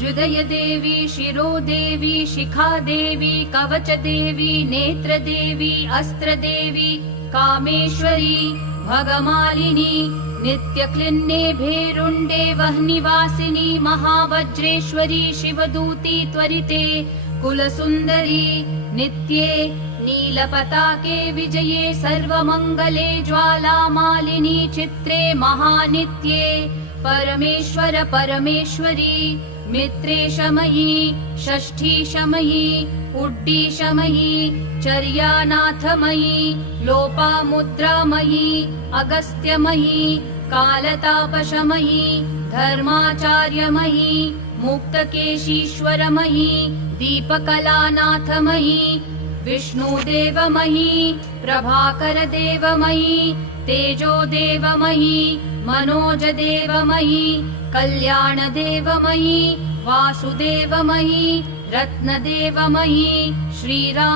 हृदयदेवी शिरोदेवी शिखादेवी कवचदेवी नेत्रदेवी अस्त्रदेवी कामेश्वरी भगमालिनी नित्यक्लिन्ने भेरुण्डे वह्निवासिनी महावज्रेश्वरी शिवदूती त्वरिते कुलसुन्दरी नित्ये नीलपताके विजये सर्वमङ्गले ज्वालामालिनी चित्रे महानित्ये परमेश्वर परमेश्वरी मित्रेशमयी षष्ठीशमयी उड्डीशमयी चर्यानाथमयी लोपामुद्रामयी अगस्त्यमयी कालतापशमयी धर्माचार्यमयी मुक्तकेशीश्वरमयी दीपकलानाथमयी विष्णुदेवमयी प्रभाकरदेवमयी तेजोदेवमयी मनोजदेवमयी कल्याणदेवमयी वासुदेवमयी रत्नदेवमयी श्रीराम